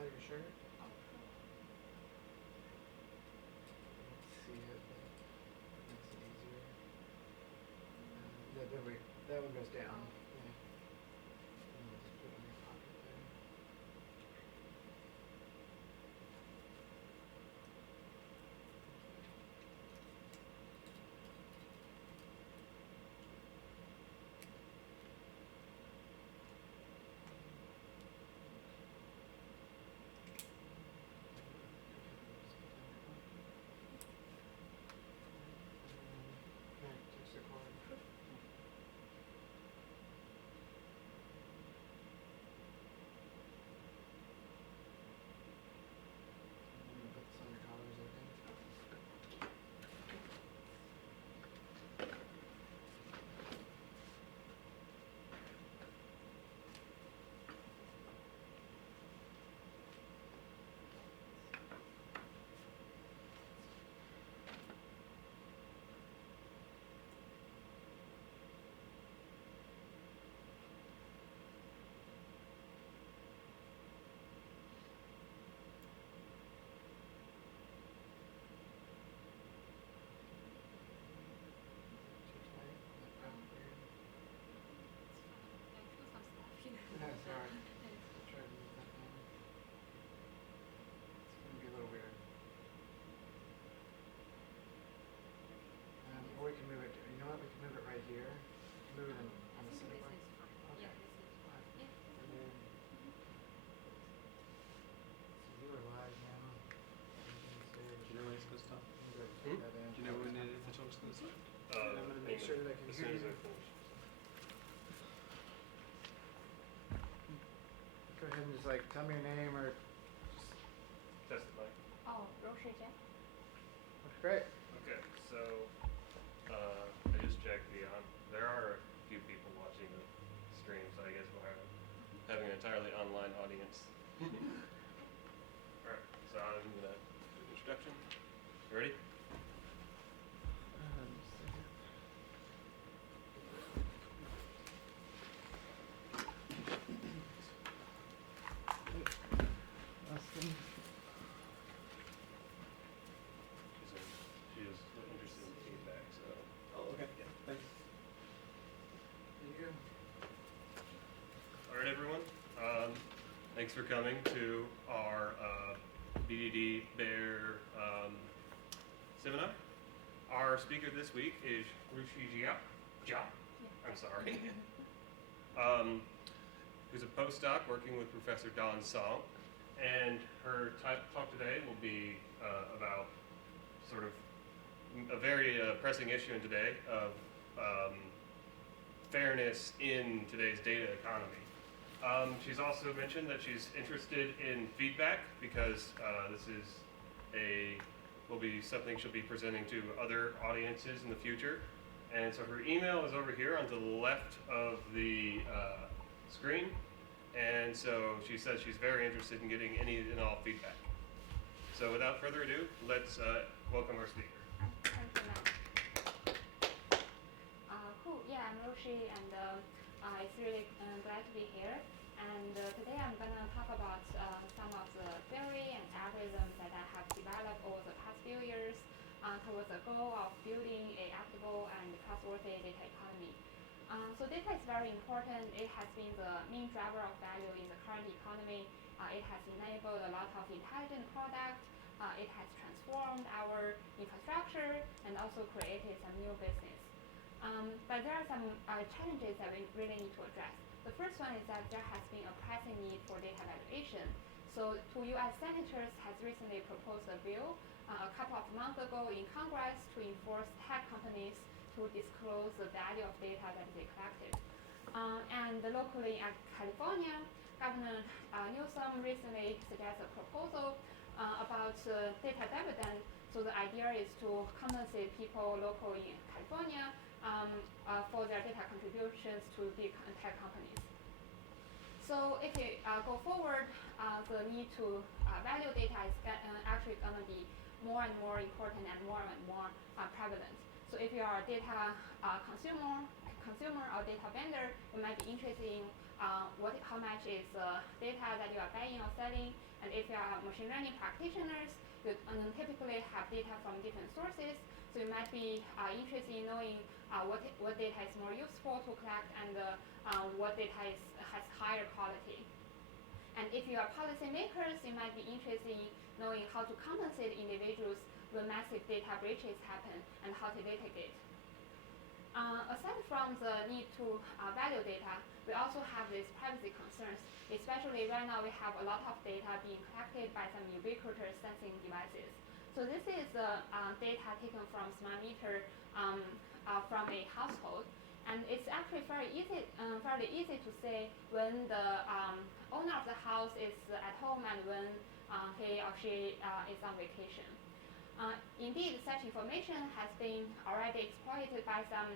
side of your shirt. Oh, See it, but it makes it easier. That one goes down. Yeah. And then just put it in your pocket there. Touch the cord. I'm gonna put this on your collars, I think. Too tight? That felt weird. I feel some stuff here. Yeah, sorry. I'll try to move that down. It's gonna be a little weird. Or we can move it, you know what, we can move it right here. Move it on I the think center this line. is fine. Okay. Yeah, this is fine. Fine. Yeah. And then, so you are live now. Do you know when it's going to start? Do Do you know when the talk's going to start? I'm gonna make sure that I can as hear soon as you. I finish. Go ahead and just like tell me your name or just, Testify. Oh, Roshi Jack. great. Okay, so I just checked there are a few people watching the stream, so I guess we're having an entirely online audience. Alright, so I'm gonna do an introduction. You ready? Austin. She is interested in feedback, so. Oh, okay. Yeah. Thanks. There you go. All right, everyone. Thanks for coming to our BDD BAIR seminar. Our speaker this week is Rushi Jia. I'm sorry. Who's a postdoc working with Professor Don Song. And her talk today will be about sort of a very pressing issue in today of fairness in today's data economy. She's also mentioned that she's interested in feedback because this will be something she'll be presenting to other audiences in the future. And so her email is over here on the left of the screen. And so she says she's very interested in getting any and all feedback. So without further ado, let's welcome our speaker. Thank you, Matt. Cool. Yeah, I'm Roshi, and it's really glad to be here. And today I'm going to talk about some of the theory and algorithms that I have developed over the past few years towards the goal of building a equitable and trustworthy data economy. So data is very important. It has been the main driver of value in the current economy. It has enabled a lot of intelligent products. It has transformed our infrastructure and also created some new business. But there are some challenges that we really need to address. The first one is that there has been a pressing need for data valuation. So two U.S. senators has recently proposed a bill a couple of months ago in Congress to enforce tech companies to disclose the value of data that they collected. And locally in California, Governor Newsom recently suggested a proposal about data dividend. So the idea is to compensate people locally in California for their data contributions to big tech companies. So if you go forward, the need to value data is actually going to be more and more important and more prevalent. So if you are a data consumer or data vendor, you might be interested in how much is data that you are buying or selling. And if you are machine learning practitioners, you typically have data from different sources. So you might be interested in knowing what data is more useful to collect and what data has higher quality. And if you are policymakers, you might be interested in knowing how to compensate individuals when massive data breaches happen and how to litigate. Aside from the need to value data, we also have these privacy concerns. Especially right now, we have a lot of data being collected by some ubiquitous sensing devices. So this is data taken from smart meter from a household, and it's actually fairly easy to say when the owner of the house is at home and when he or she is on vacation. Indeed, such information has been already exploited by some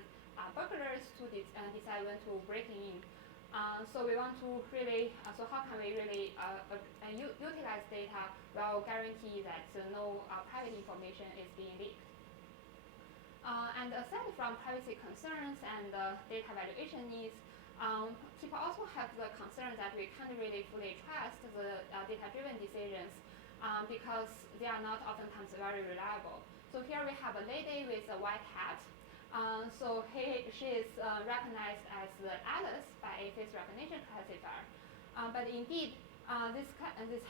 burglars to decide when to break in. So we want to really, so how can we really utilize data while guarantee that no private information is being leaked? And aside from privacy concerns and data valuation needs, people also have the concern that we can't really fully trust the data-driven decisions because they are not oftentimes very reliable. So here we have a lady with a white hat. So she is recognized as Alice by a face recognition classifier. But indeed, this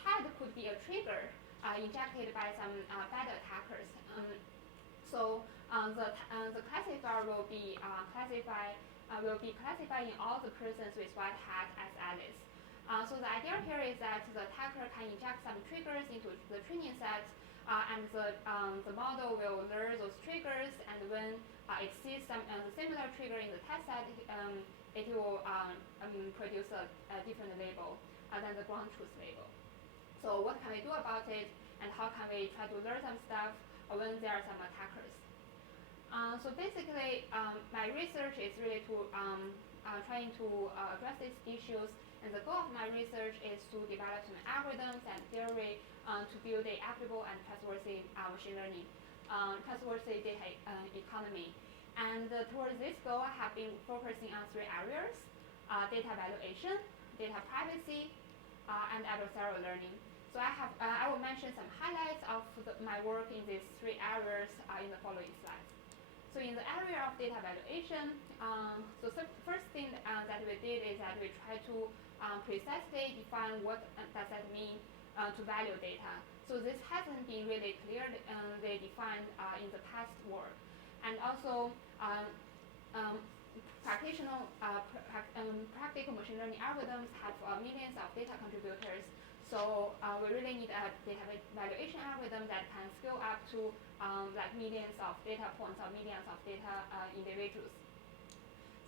hat could be a trigger injected by some bad attackers. So the classifier will be classifying all the persons with white hat as Alice. So the idea here is that the attacker can inject some triggers into the training set, and the model will learn those triggers, and when it sees some similar trigger in the test set, it will produce a different label than the ground truth label. So what can we do about it, and how can we try to learn some stuff when there are some attackers? So basically, my research is really to trying to address these issues, and the goal of my research is to develop some algorithms and theory to build a equitable and trustworthy machine learning, trustworthy data economy. And towards this goal, I have been focusing on 3 areas: data valuation, data privacy, and adversarial learning. So I will mention some highlights of my work in these 3 areas in the following slides. So in the area of data valuation, so the first thing that we did is that we tried to precisely define what does that mean to value data. So this hasn't been really clearly defined in the past work. And also, practical machine learning algorithms have millions of data contributors. So we really need a data valuation algorithm that can scale up to like millions of data points or millions of data individuals.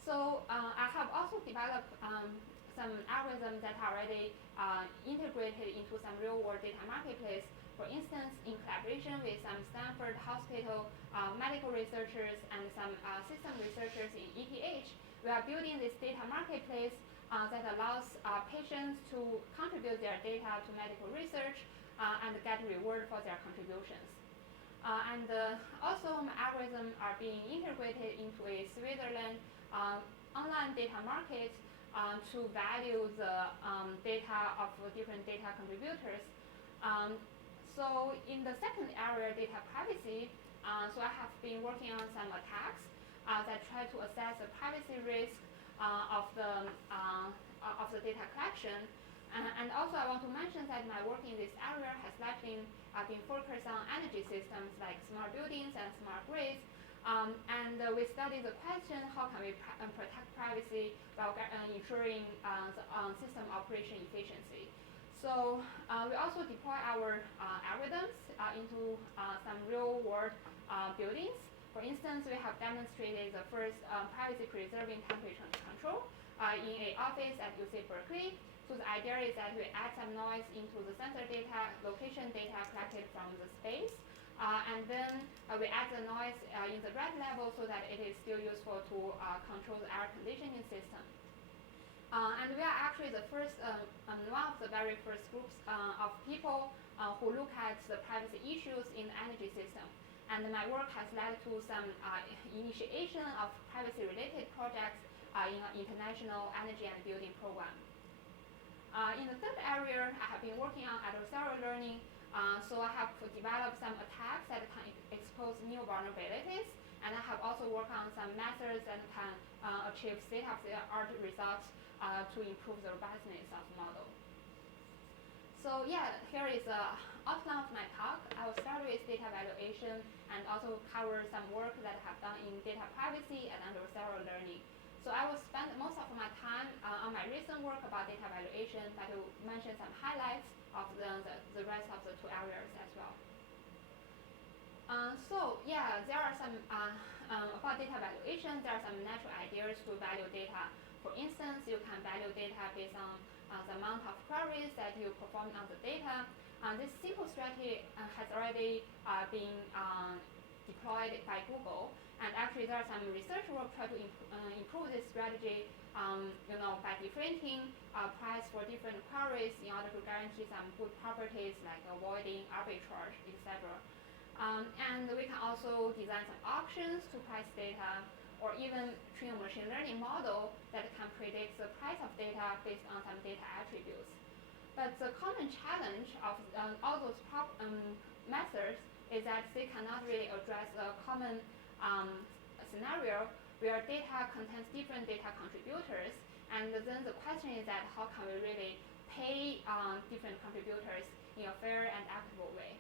So I have also developed some algorithms that are already integrated into some real-world data marketplace. For instance, in collaboration with some Stanford Hospital medical researchers and some system researchers in ETH, we are building this data marketplace that allows patients to contribute their data to medical research and get reward for their contributions. And also, my algorithms are being integrated into a Switzerland online data market to value the data of different data contributors. So in the second area, data privacy, so I have been working on some attacks that try to assess the privacy risk of the data collection. And also I want to mention that my work in this area has largely been focused on energy systems like smart buildings and smart grids. And we studied the question, how can we protect privacy while ensuring the system operation efficiency. So we also deploy our algorithms into some real-world buildings. For instance, we have demonstrated the first privacy-preserving temperature control in an office at UC Berkeley. So the idea is that we add some noise into the sensor data, location data collected from the space, and then we add the noise in the red level so that it is still useful to control the air conditioning system. And we are actually the first, one of the very first groups of people who look at the privacy issues in the energy system. And my work has led to some initiation of privacy-related projects in an international energy and building program. In the third area, I have been working on adversarial learning. So I have developed some attacks that can expose new vulnerabilities, and I have also worked on some methods that can achieve state-of-the-art results to improve the robustness of the model. So yeah, here is the outline of my talk. I will start with data evaluation and also cover some work that I have done in data privacy and adversarial learning. So I will spend most of my time on my recent work about data evaluation, but I will mention some highlights of the rest of the two areas as well. So yeah, there are some, about data evaluation, there are some natural ideas to value data. For instance, you can value data based on the amount of queries that you perform on the data. This simple strategy has already been deployed by Google, and actually there are some research work trying to improve this strategy, by differentiating price for different queries in order to guarantee some good properties like avoiding arbitrage, etc. And we can also design some options to price data, or even train a machine learning model that can predict the price of data based on some data attributes. But the common challenge of all those methods is that they cannot really address a common scenario where data contains different data contributors, and then the question is that how can we really pay different contributors in a fair and equitable way.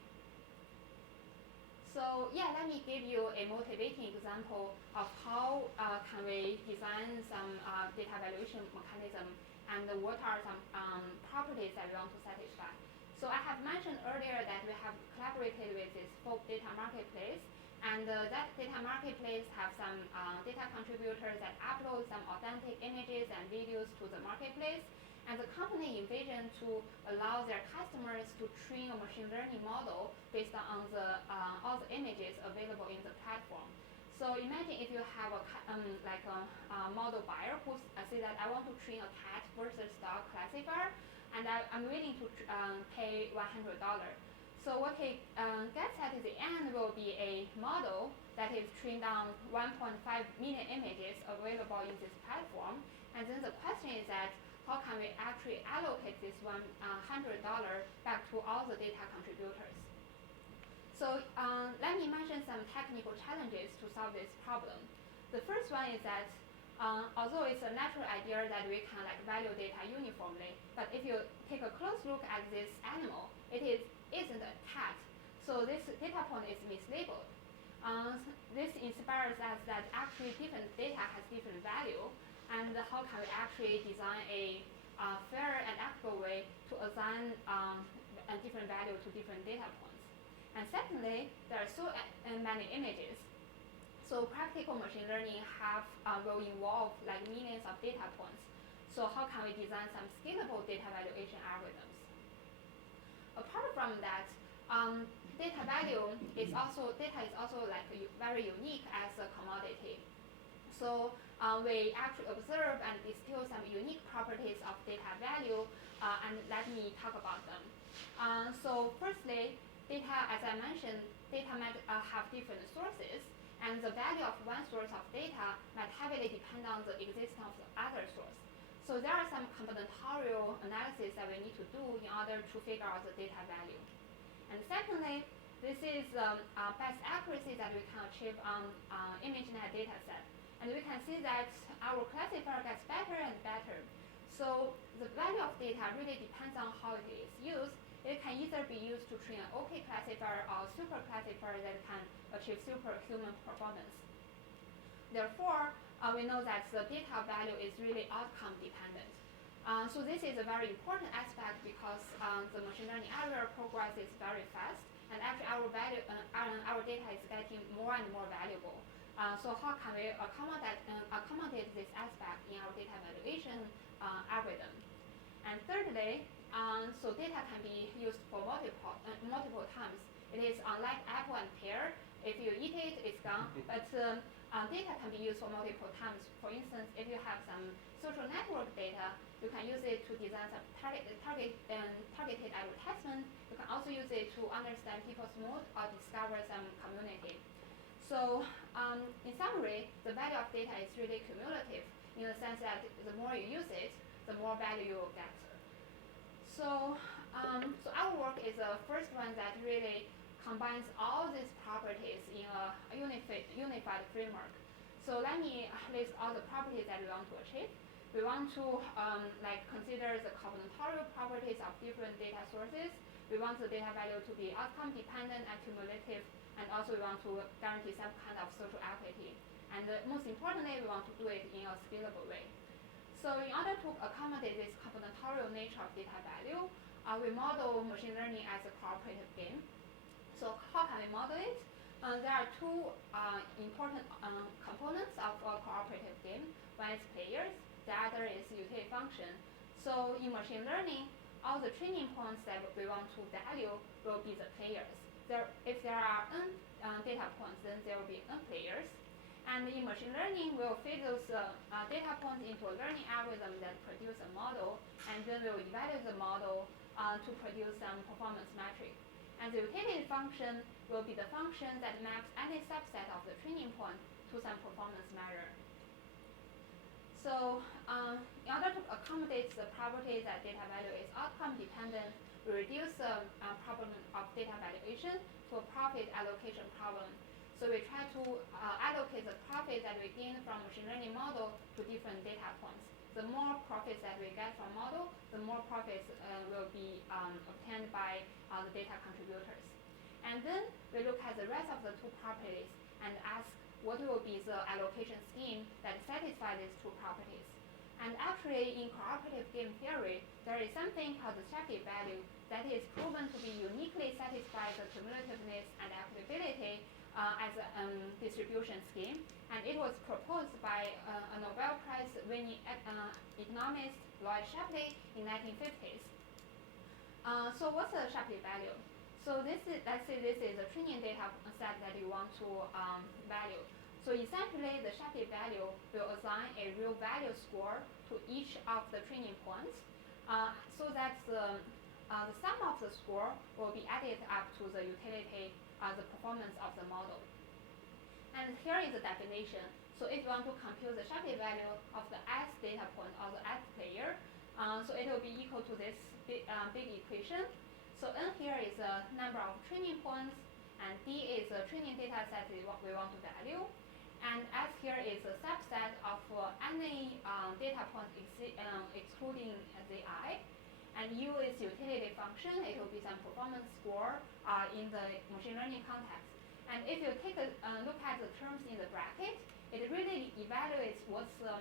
So yeah, let me give you a motivating example of how can we design some data evaluation mechanism, and what are some properties that we want to satisfy. So I have mentioned earlier that we have collaborated with this folk data marketplace, and that data marketplace have some data contributors that upload some authentic images and videos to the marketplace, and the company envisioned to allow their customers to train a machine learning model based on the all the images available in the platform. So imagine if you have a model BAIR who say that I want to train a cat versus dog classifier, and I'm willing to pay $100. So what he gets at the end will be a model that is trained on 1.5 million images available in this platform, and then the question is that how can we actually allocate this $100 back to all the data contributors? So let me mention some technical challenges to solve this problem. The first one is that although it's a natural idea that we can value data uniformly, but if you take a close look at this animal, it isn't a cat. So this data point is mislabeled. This inspires us that actually different data has different value, and how can we actually design a fair and equitable way to assign a different value to different data points. And secondly, there are so many images. So practical machine learning will involve millions of data points. So how can we design some scalable data valuation algorithms? Apart from that, data is also very unique as a commodity. So we actually observe and distill some unique properties of data value, and let me talk about them. So firstly, data, as I mentioned, data might have different sources, and the value of one source of data might heavily depend on the existence of the other source. So there are some combinatorial analysis that we need to do in order to figure out the data value. And secondly, this is best accuracy that we can achieve on ImageNet data set. And we can see that our classifier gets better and better. So the value of data really depends on how it is used. It can either be used to train an OK classifier or a super classifier that can achieve superhuman performance. Therefore, we know that the data value is really outcome dependent. So this is a very important aspect because the machine learning area progress is very fast, and actually our data is getting more and more valuable. So how can we accommodate this aspect in our data evaluation algorithm? And thirdly, so data can be used for multiple times. It is unlike apple and pear. If you eat it, it's gone. But data can be used for multiple times. For instance, if you have some social network data, you can use it to design some targeted advertisement. You can also use it to understand people's mood or discover some community. So in summary, the value of data is really cumulative. in the sense that the more you use it, the more value you will get. So our work is the first one that really combines all these properties in a unified framework. So let me list all the properties that we want to achieve. We want to consider the combinatorial properties of different data sources. We want the data value to be outcome dependent and cumulative, and also we want to guarantee some kind of social equity. And most importantly, we want to do it in a scalable way. So in order to accommodate this combinatorial nature of data value, we model machine learning as a cooperative game. So how can we model it? There are two important components of a cooperative game. One is players, the other is utility function. So in machine learning, all the training points that we want to value will be the players. If there are n data points, then there will be n players. And in machine learning, we'll feed those data points into a learning algorithm that produce a model, and then we'll evaluate the model to produce some performance metric. And the utility function will be the function that maps any subset of the training point to some performance measure. So in order to accommodate the property that data value is outcome dependent, we reduce the problem of data valuation to a profit allocation problem. So we try to allocate the profit that we gain from machine learning model to different data points. The more profits that we get from model, the more profits will be obtained by the data contributors. And then we look at the rest of the two properties and ask what will be the allocation scheme that satisfies these two properties. And actually, in cooperative game theory, there is something called the Shapley value that is proven to be uniquely satisfy the cumulativeness and equitability as a distribution scheme, and it was proposed by a Nobel Prize winning economist Lloyd Shapley in 1950s. So what's the Shapley value? So let's say this is a training data set that you want to value. So essentially, the Shapley value will assign a real value score to each of the training points, so that the sum of the score will be added up to the utility, the performance of the model. And here is the definition. So if you want to compute the Shapley value of the S data point or the S player, so it will be equal to this big equation. So N here is the number of training points, and D is the training data set we want to value. And S here is a subset of any data point excluding the I. And U is utility function. It will be some performance score in the machine learning context. And if you take a look at the terms in the bracket, it really evaluates what's the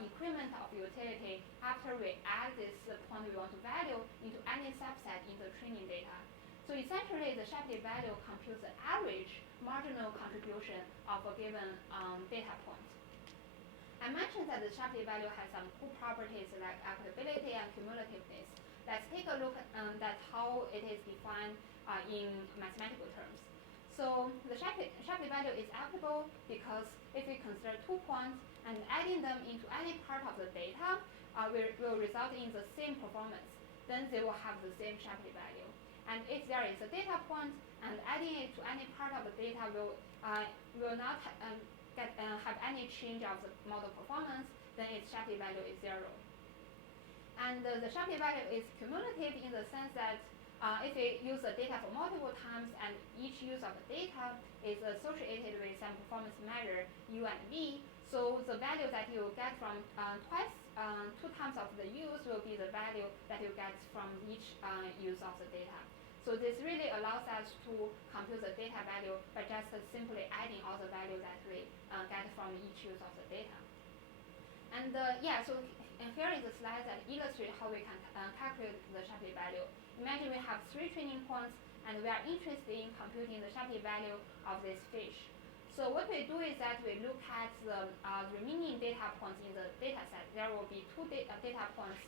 increment of utility after we add this point we want to value into any subset in the training data. So essentially, the Shapley value computes the average marginal contribution of a given data point. I mentioned that the Shapley value has some cool properties like equitability and cumulativeness. Let's take a look at how it is defined in mathematical terms. So the Shapley value is equitable because if we consider 2 points and adding them into any part of the data will result in the same performance, then they will have the same Shapley value. And if there is a data point and adding it to any part of the data will not have any change of the model performance, then its Shapley value is 0. And the Shapley value is cumulative in the sense that if we use the data for multiple times and each use of the data is associated with some performance measure U and V, so the value that you get from two times of the use will be the value that you get from each use of the data. So this really allows us to compute the data value by just simply adding all the value that we get from each use of the data. And and here is a slide that illustrates how we can calculate the Shapley value. Imagine we have 3 training points and we are interested in computing the Shapley value of this fish. So what we do is that we look at the remaining data points in the data set. There will be 2 data points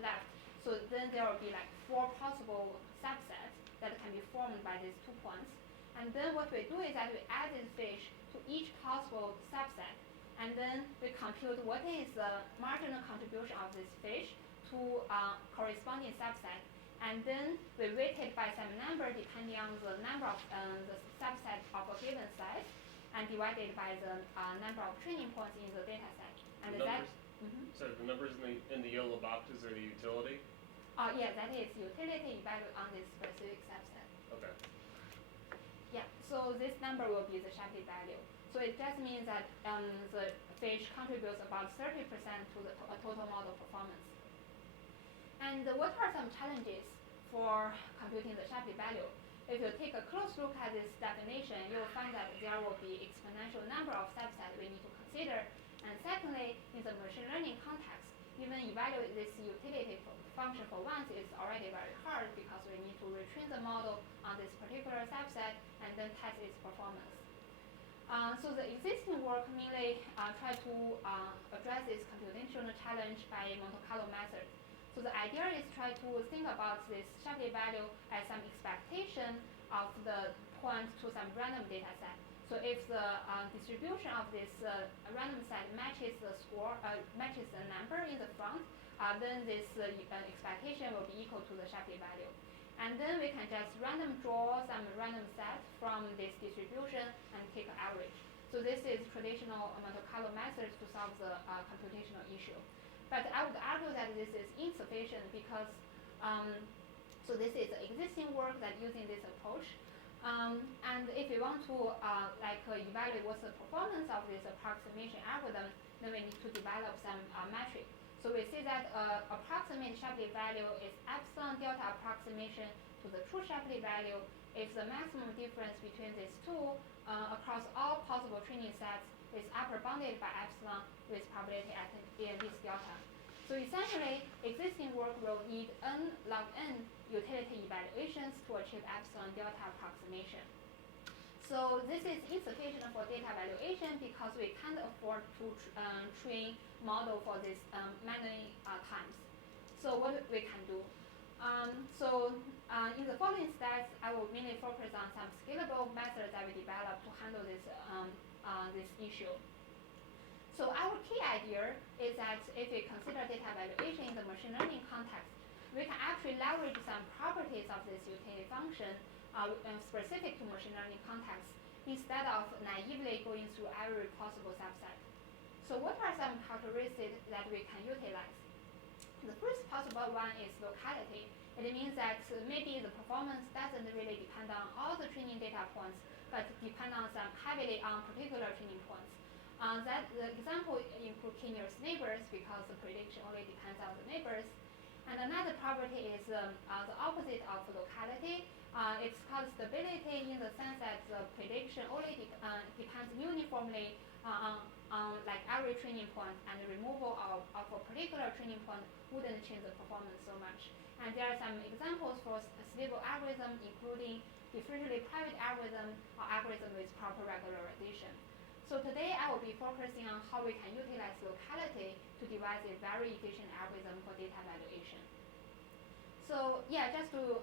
left. So then there will be like 4 possible subsets that can be formed by these 2 points. And then what we do is that we add this fish to each possible subset. And then we compute what is the marginal contribution of this fish to corresponding subset. And then we weight it by some number depending on the number of the subset of a given size and divided by the number of training points in the data set. And The that. numbers, so the numbers in the yellow boxes are the utility? Yeah, that is utility value on this specific subset. Okay. Yeah, so this number will be the Shapley value. So it just means that the fish contributes about 30% to the total model performance. And what are some challenges for computing the Shapley value? If you take a close look at this definition, you will find that there will be exponential number of subsets we need to consider. And secondly, in the machine learning context, even evaluate this utility function for once is already very hard because we need to retrain the model on this particular subset and then test its performance. So the existing work mainly try to address this computational challenge by Monte Carlo method. So the idea is try to think about this Shapley value as some expectation of the point to some random data set. So if the distribution of this random set matches the score, matches the number in the front, then this expectation will be equal to the Shapley value. And then we can just random draw some random set from this distribution and take an average. So this is traditional Monte Carlo methods to solve the computational issue. But I would argue that this is insufficient because so this is existing work that using this approach. And if we want to evaluate what's the performance of this approximation algorithm, then we need to develop some metric. So we see that approximate Shapley value is epsilon delta approximation to the true Shapley value if the maximum difference between these two across all possible training sets is upper bounded by epsilon with probability at this delta. So essentially, existing work will need n log n utility evaluations to achieve epsilon delta approximation. So this is insufficient for data evaluation because we can't afford to train model for this many times. So what we can do? In the following slides, I will mainly focus on some scalable methods that we developed to handle this this issue. So our key idea is that if we consider data evaluation in the machine learning context, we can actually leverage some properties of this utility function specific to machine learning context instead of naively going through every possible subset. So what are some characteristics that we can utilize? The first possible one is locality. It means that maybe the performance doesn't really depend on all the training data points, but depend on some heavily on particular training points. That the example include k-nearest neighbors because the prediction only depends on the neighbors. And another property is the opposite of locality. It's called stability in the sense that the prediction only depends uniformly on like every training point, and the removal of a particular training point wouldn't change the performance so much. And there are some examples for stable algorithm, including differentially private algorithm or algorithm with proper regularization. So today I will be focusing on how we can utilize locality to devise a very efficient algorithm for data evaluation. So yeah, just to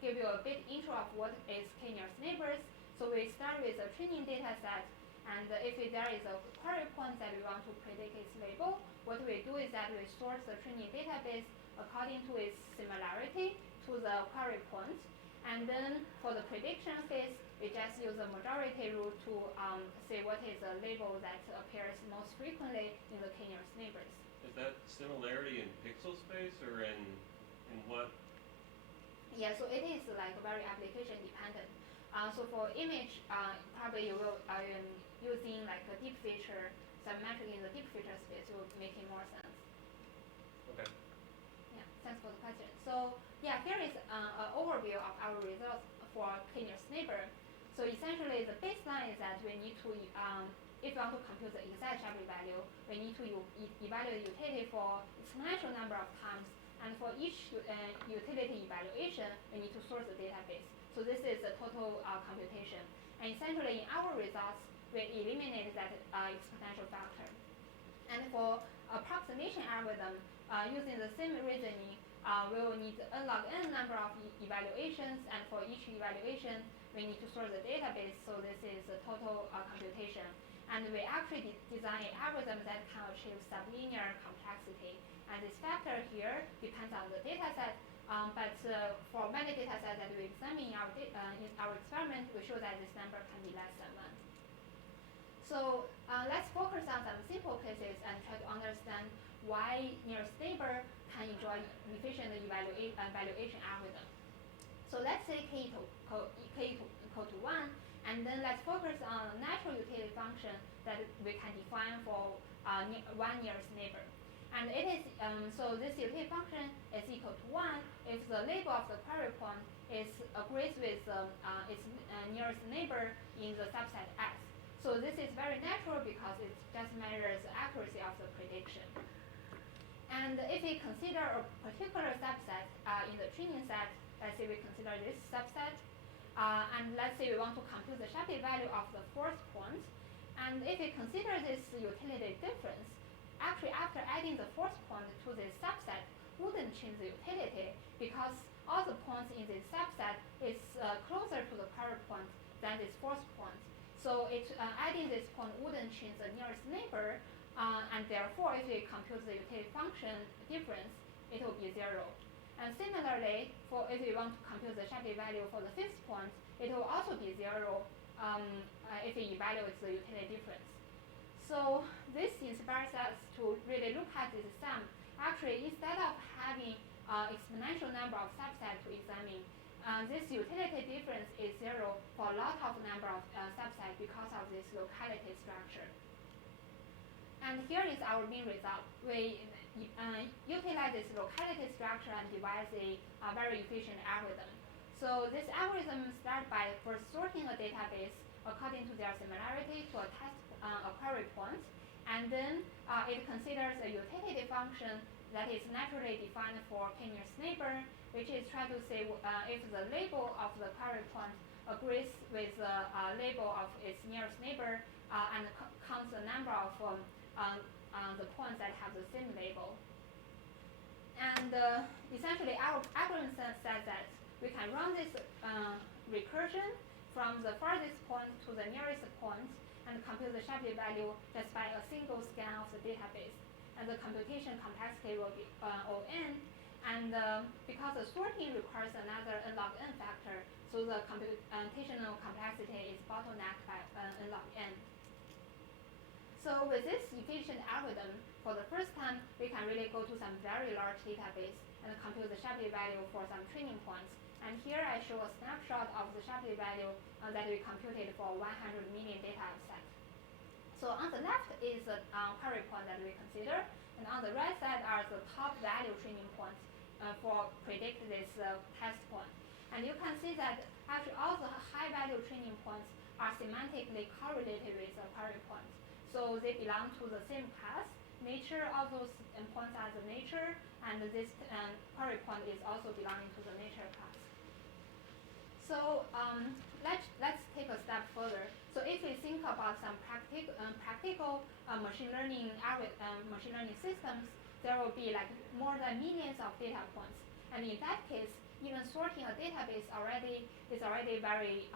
give you a bit intro of what is k-nearest neighbors. So we start with a training data set, and if there is a query point that we want to predict its label, what we do is that we sort the training database according to its similarity to the query point. And then for the prediction phase, we just use the majority rule to say what is the label that appears most frequently in the k-nearest neighbors. Is that similarity in pixel space or in what? Yeah, so it is like very application dependent. So for image, probably you will using like a deep feature, some metric in the deep feature space will make it more sense. Okay. Yeah, thanks for the question. So yeah, here is an overview of our results for k-nearest neighbor. So essentially, the baseline is that we need to, if we want to compute the exact Shapley value, we need to evaluate utility for exponential number of times, and for each utility evaluation, we need to source the database. So this is the total computation. And essentially, in our results, we eliminated that exponential factor. And for approximation algorithm, using the same reasoning, we will need n log n number of evaluations, and for each evaluation, we need to sort the database, so this is the total computation. And we actually design an algorithm that can achieve sublinear complexity. And this factor here depends on the data set, but for many data sets that we examine in our experiment, we show that this number can be less than 1. So let's focus on some simple cases understand why nearest neighbor can enjoy efficient evaluation algorithm. So let's say k equal to 1, and then let's focus on a natural utility function that we can define for one nearest neighbor. And it is so this utility function is equal to 1 if the label of the query point agrees with its nearest neighbor in the subset S. So this is very natural because it just measures the accuracy of the prediction. And if we consider a particular subset in the training set, let's say we consider this subset, and let's say we want to compute the Shapley value of the fourth point, and if we consider this utility difference, actually after adding the fourth point to this subset wouldn't change the utility because all the points in this subset is closer to the query point than this fourth point. So adding this point wouldn't change the nearest neighbor, and therefore if we compute the utility function difference, it will be 0. And similarly, if we want to compute the Shapley value for the fifth point, it will also be 0 if we evaluate the utility difference. So this inspires us to really look at this sum. Actually, instead of having exponential number of subsets to examine, this utility difference is 0 for a lot of number of subsets because of this locality structure. And here is our main result. We utilize this locality structure and devise a very efficient algorithm. So this algorithm starts by first sorting a database according to their similarity to a test a query point, and then it considers a utility function that is naturally defined for k nearest neighbor, which is try to say if the label of the query point agrees with the label of its nearest neighbor, and counts the number of the points that have the same label. And essentially our algorithm says that we can run this recursion from the farthest point to the nearest point and compute the Shapley value just by a single scan of the database. And the computation complexity will be O n. And because the sorting requires another n log n factor, so the computational complexity is bottlenecked by n log n. So with this efficient algorithm, for the first time, we can really go to some very large database and compute the Shapley value for some training points. And here I show a snapshot of the Shapley value that we computed for 100 million data set. So on the left is the query point that we consider, and on the right side are the top value training points for predict this test point. And you can see that actually all the high value training points are semantically correlated with the query point. So they belong to the same class. Nature of those points are the nature, and this query point is also belonging to the nature class. So let's take a step further. So if we think about some practical machine learning systems, there will be like more than millions of data points, and in that case, even sorting a database is already very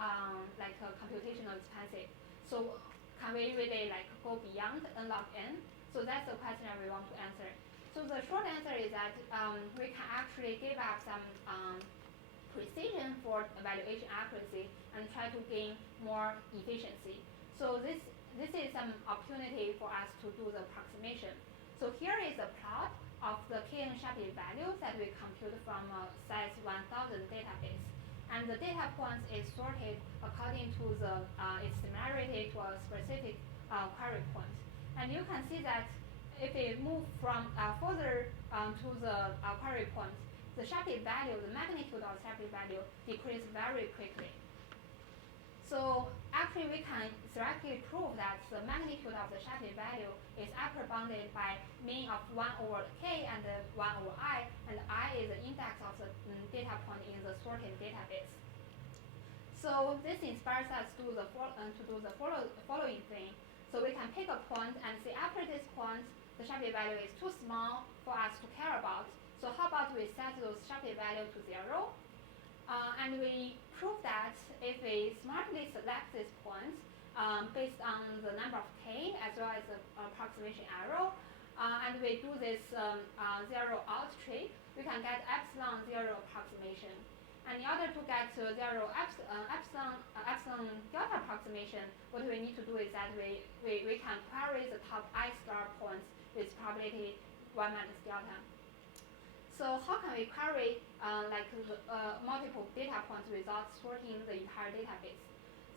computational expensive. So can we really like go beyond n log n? So that's the question that we want to answer. So the short answer is that we can actually give up some precision for evaluation accuracy and try to gain more efficiency. So this is some opportunity for us to do the approximation. So here is a plot of the Kn Shapley values that we compute from a size 1000 database. And the data points is sorted according to its similarity to a specific query point. And you can see that if we move from further to the query point, the Shapley value, the magnitude of Shapley value decreases very quickly. So actually we can theoretically prove that the magnitude of the Shapley value is upper bounded by mean of 1 over k and 1 over I, and I is the index of the data point in the sorted database. So this inspires us to do the following thing. So we can pick a point and say after this point, the Shapley value is too small for us to care about. So how about we set those Shapley value to 0? And we prove that if we smartly select this point based on the number of k as well as the approximation arrow, and we do this 0 out trick, we can get epsilon 0 approximation. And in order to get to zero epsilon delta approximation, what we need to do is that we can query the top I star points with probability 1 minus delta. So how can we query multiple data points without sorting the entire database?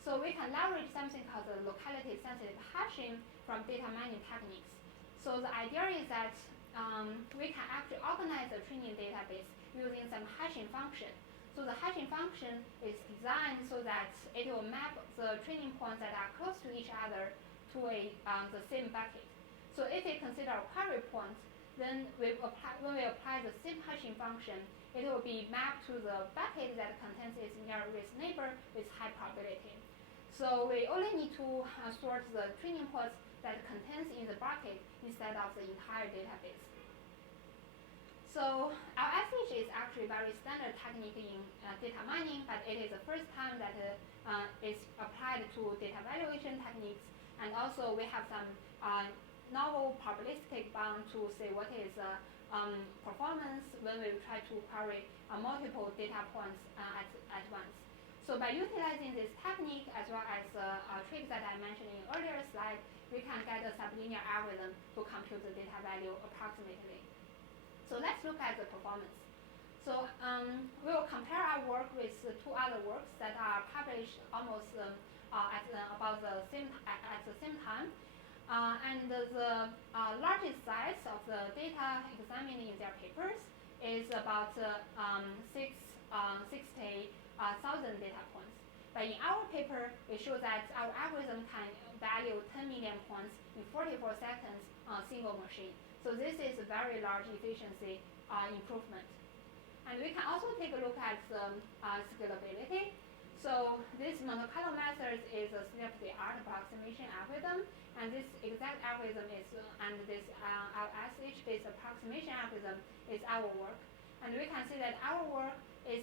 So we can leverage something called the locality sensitive hashing from data mining techniques. So the idea is that we can actually organize the training database using some hashing function. So the hashing function is designed so that it will map the training points that are close to each other to the same bucket. So if we consider a query point, then when we apply the same hashing function, it will be mapped to the bucket that contains its nearest neighbor with high probability. So we only need to sort the training points that contains in the bucket instead of the entire database. So LSH is actually a very standard technique in data mining, but it is the first time that it's applied to data valuation techniques. And also we have some novel probabilistic bound to say what is performance when we try to query multiple data points at once. So by utilizing this technique as well as trick that I mentioned in earlier slide, we can get a sublinear algorithm to compute the data value approximately. So let's look at the performance. So we will compare our work with two other works that are published almost at the same time. And the largest size of the data examined in their papers is about 60,000 data points. But in our paper, we show that our algorithm can value 10 million points in 44 seconds on a single machine. So this is a very large efficiency improvement. And we can also take a look at the scalability. So this Monte Carlo method is a state-of-the-art approximation algorithm, and this exact algorithm is, and this LSH-based approximation algorithm is our work. And we can see that our work is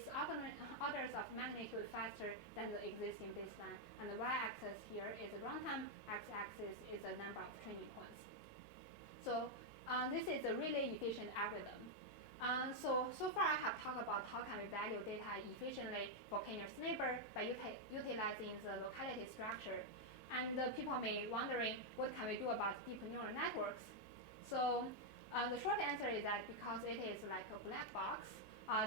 orders of magnitude faster than the existing baseline. And the y-axis here is the runtime, x-axis is the number of training points. So this is a really efficient algorithm. So far I have talked about how can we value data efficiently for k-nearest neighbor by utilizing the locality structure. And people may be wondering what can we do about deep neural networks. So the short answer is that because it is like a black box,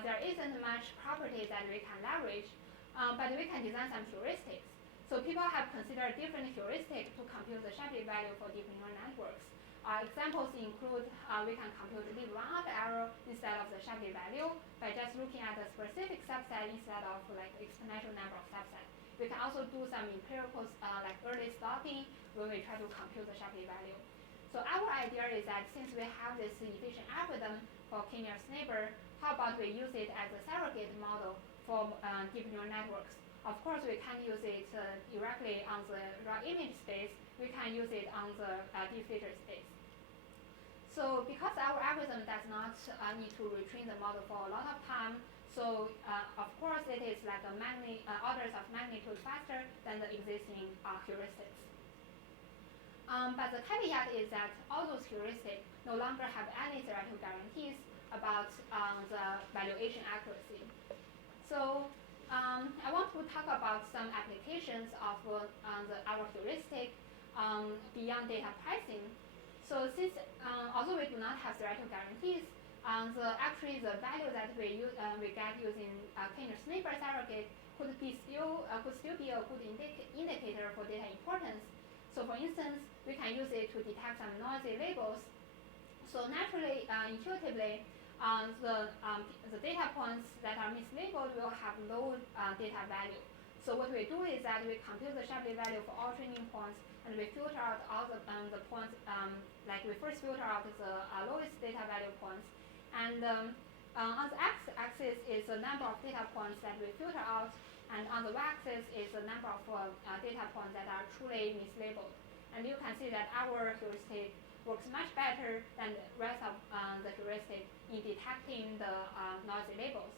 there isn't much property that we can leverage, but we can design some heuristics. So people have considered different heuristics to compute the Shapley value for deep neural networks. Examples include we can compute the round error instead of the Shapley value by just looking at a specific subset instead of like exponential number of subsets. We can also do some empirical like early stopping when we try to compute the Shapley value. So our idea is that since we have this efficient algorithm for k-nearest neighbor, how about we use it as a surrogate model for deep neural networks? Of course, we can't use it directly on the raw image space. We can use it on the deep feature space. So because our algorithm does not need to retrain the model for a lot of time, so of course it is like orders of magnitude faster than the existing heuristics. But the caveat is that all those heuristics no longer have any theoretical guarantees about the valuation accuracy. So I want to talk about some applications of our heuristic beyond data pricing. So since although we do not have theoretical guarantees, actually the value that we get using k-nearest neighbor surrogate could still be a good indicator for data importance. So for instance, we can use it to detect some noisy labels. So naturally, intuitively, the data points that are mislabeled will have low data value. So what we do is that we compute the Shapley value for all training points, and we filter out all the points, like we first filter out the lowest data value points. And on the x-axis is the number of data points that we filter out, and on the y-axis is the number of data points that are truly mislabeled. And you can see that our heuristic works much better than the rest of the heuristic in detecting the noisy labels.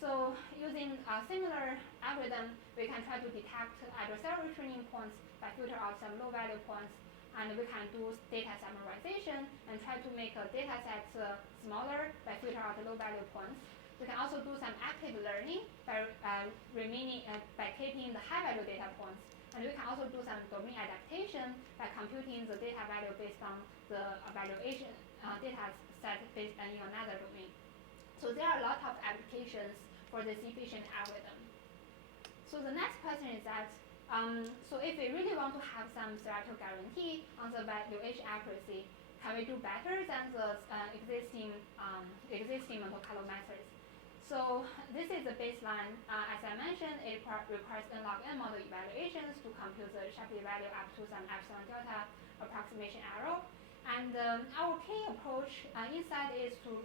So using a similar algorithm, we can try to detect adversarial training points by filter out some low value points, and we can do data summarization and try to make a data set smaller by filter out low value points. We can also do some active learning by by keeping the high value data points. And we can also do some domain adaptation by computing the data value based on the evaluation data set based on another domain. So there are a lot of applications for this efficient algorithm. So the next question is that, so if we really want to have some theoretical guarantee on the valuation accuracy, can we do better than the existing Monte Carlo methods? So this is the baseline. As I mentioned, it requires n log n model evaluations to compute the Shapley value up to some epsilon delta approximation error. And our key approach inside is to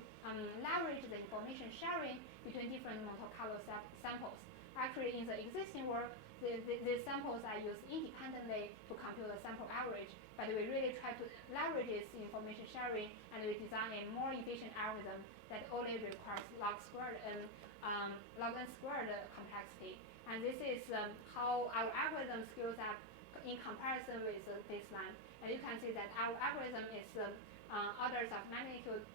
leverage the information sharing between different Monte Carlo samples. Actually, in the existing work, these samples are used independently to compute the sample average, but we really try to leverage this information sharing, and we design a more efficient algorithm that only requires log n squared complexity. And this is how our algorithm scales up in comparison with the baseline. And you can see that our algorithm is orders of magnitude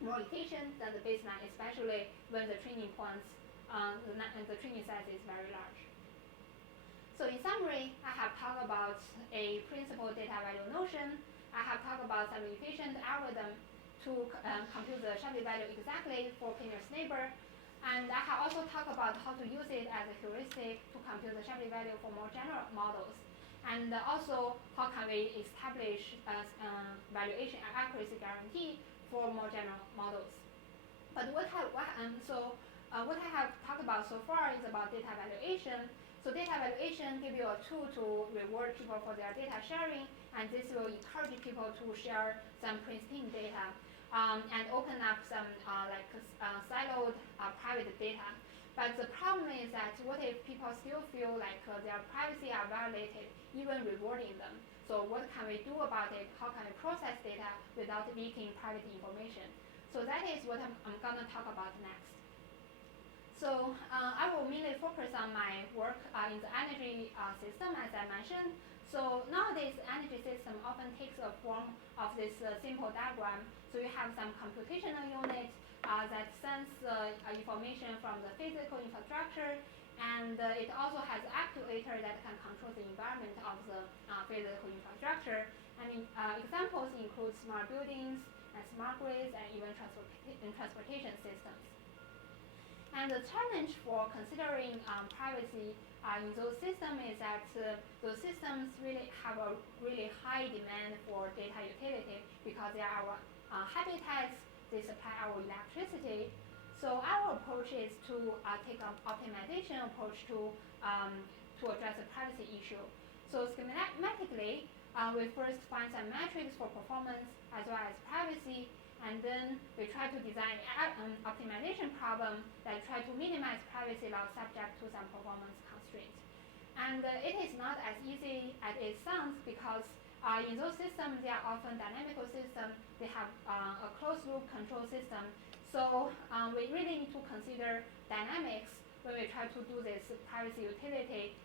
more efficient than the baseline, especially when the training points, the training size is very large. So in summary, I have talked about a principal data value notion. I have talked about some efficient algorithm to compute the Shapley value exactly for k-nearest neighbor. And I have also talked about how to use it as a heuristic to compute the Shapley value for more general models. And also, how can we establish valuation accuracy guarantee for more general models. But what I have talked about so far is about data valuation. So data valuation gives you a tool to reward people for their data sharing, and this will encourage people to share some pristine data and open up some siloed private data. But the problem is that what if people still feel like their privacy are violated, even rewarding them? So what can we do about it? How can we process data without leaking private information? So that is what I'm going to talk about next. So I will mainly focus on my work in the energy system, as I mentioned. So nowadays, the energy system often takes the form of this simple diagram. So you have some computational unit that sends information from the physical infrastructure, and it also has an actuator that can control the environment of the physical infrastructure. And examples include smart buildings, and smart grids, and even transportation systems. And the challenge for considering privacy in those systems is that those systems really have a really high demand for data utility because they are our habitats, they supply our electricity. So our approach is to take an optimization approach to address the privacy issue. So schematically, we first find some metrics for performance as well as privacy, and then we try to design an optimization problem that try to minimize privacy loss subject to some performance constraints. And it is not as easy as it sounds because in those systems, they are often dynamical systems. They have a closed loop control system. So we really need to consider dynamics when we try to do this privacy utility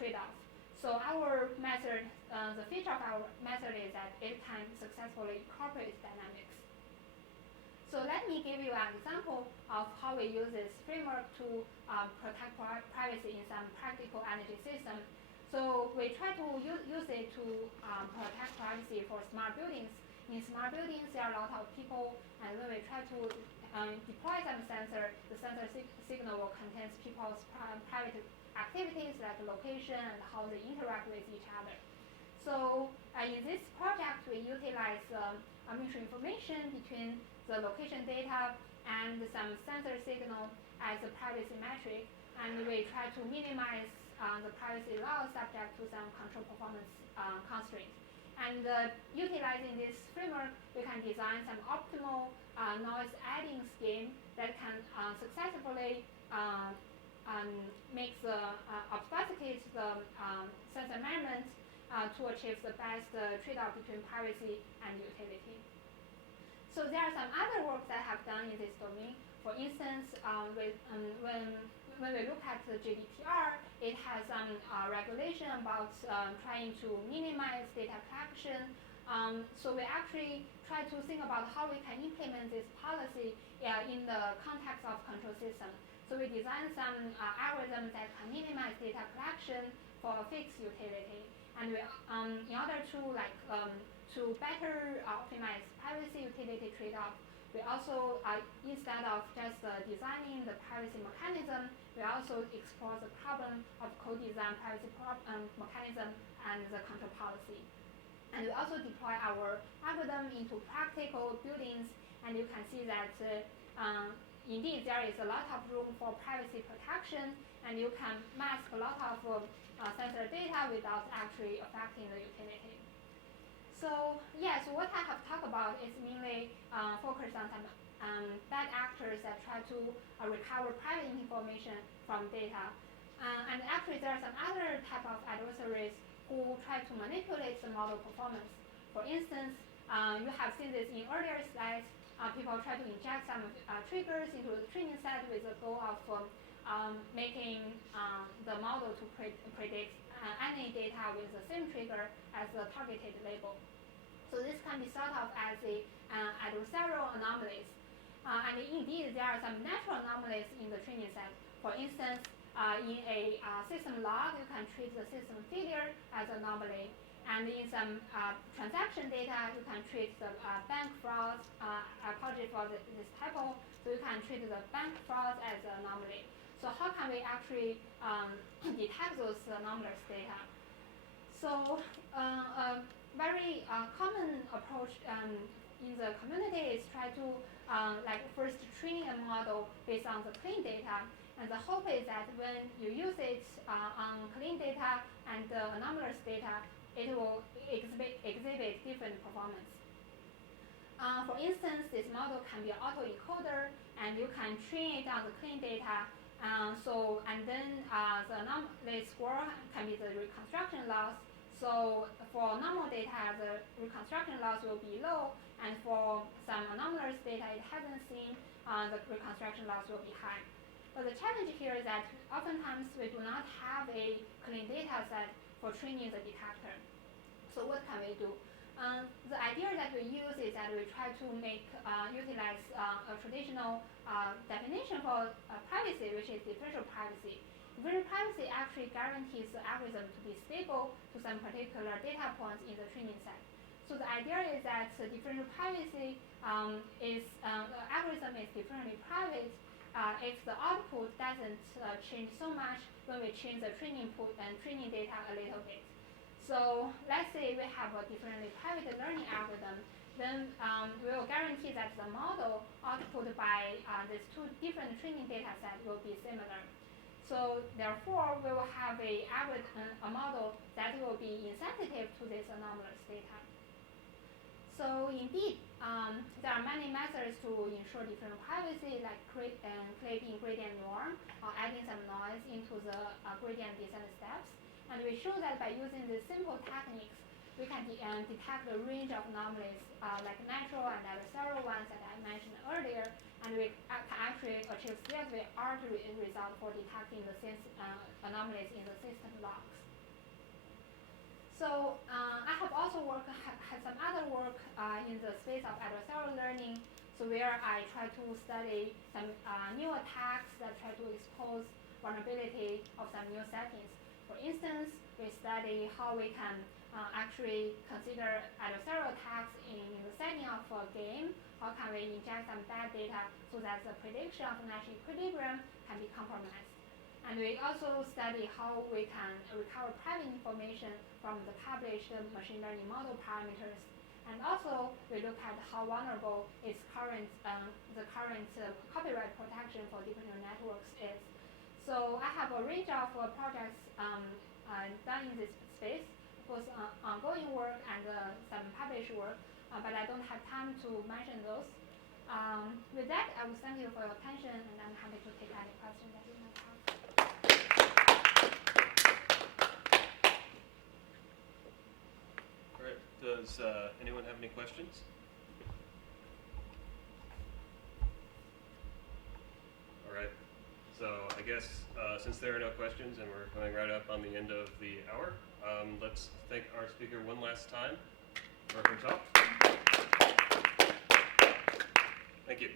trade-off. So our method, the feature of our method is that it can successfully incorporate dynamics. So let me give you an example of how we use this framework to protect privacy in some practical energy system. So we try to use it to protect privacy for smart buildings. In smart buildings, there are a lot of people, and when we try to deploy some sensor, the sensor signal will contain people's private activities like location and how they interact with each other. So in this project, we utilize mutual information between the location data and some sensor signal as a privacy metric, and we try to minimize the privacy loss subject to some control performance constraints. And utilizing this framework, we can design some optimal noise adding scheme that can successfully obfuscate the sensor measurement to achieve the best trade-off between privacy and utility. So there are some other work that I have done in this domain. For instance, when we look at the GDPR, it has some regulation about trying to minimize data collection So we actually try to think about how we can implement this policy in the context of control system. So we designed some algorithms that can minimize data collection for fixed utility, and we, in order to to better optimize privacy utility trade-off, we also instead of just designing the privacy mechanism, we also explore the problem of co-design privacy mechanism and the control policy. And we also deploy our algorithm into practical buildings, and you can see that indeed there is a lot of room for privacy protection, and you can mask a lot of sensor data without actually affecting the utility. So yeah, so what I have talked about is mainly focused on some bad actors that try to recover private information from data. And actually there are some other type of adversaries who try to manipulate the model performance. For instance, you have seen this in earlier slides. People try to inject some triggers into the training set with the goal of making the model to predict any data with the same trigger as the targeted label. So this can be thought of as a adversarial anomalies. And indeed, there are some natural anomalies in the training set. For instance, in a system log, you can treat the system failure as an anomaly. And in some transaction data, you can treat the bank fraud. I apologize for this typo. So you can treat the bank fraud as an anomaly. So how can we actually detect those anomalous data? So a very common approach in the community is try to first train a model based on the clean data. And the hope is that when you use it on clean data and anomalous data, it will exhibit different performance. For instance, this model can be an autoencoder, and you can train it on the clean data. And then the anomaly score can be the reconstruction loss. So for normal data, the reconstruction loss will be low, and for some anomalous data it hasn't seen, the reconstruction loss will be high. But the challenge here is that oftentimes we do not have a clean data set for training the detector. So what can we do? The idea that we use is that we try to utilize a traditional definition for privacy, which is differential privacy. Differential privacy actually guarantees the algorithm to be stable to some particular data points in the training set. So the idea is that differential privacy the algorithm is differently private if the output doesn't change so much when we change the training input and training data a little bit. So let's say we have a differently private learning algorithm, then we will guarantee that the model output by these two different training data sets will be similar. So therefore, we will have a model that will be insensitive to this anomalous data. So indeed, there are many methods to ensure different privacy, like claiming gradient norm or adding some noise into the gradient descent steps. And we show that by using these simple techniques, we can detect a range of anomalies, like natural and adversarial ones that I mentioned earlier, and we can actually achieve state-of-the-art result for detecting the anomalies in the system logs. So I have also had some other work in the space of adversarial learning, so where I try to study some new attacks that try to expose vulnerability of some new settings. For instance, we study how we can actually consider adversarial attacks in the setting of a game. How can we inject some bad data so that the prediction of Nash equilibrium can be compromised? And we also study how we can recover private information from the published machine learning model parameters. And also, we look at how vulnerable is the current copyright protection for deep neural networks is. So I have a range of projects done in this space, both ongoing work and some published work, but I don't have time to mention those. With that, I will thank you for your attention, and I'm happy to take any questions that you might have. All right. Does anyone have any questions? All right. So I guess since there are no questions and we're coming right up on the end of the hour, let's thank our speaker one last time. or himself. Thank you.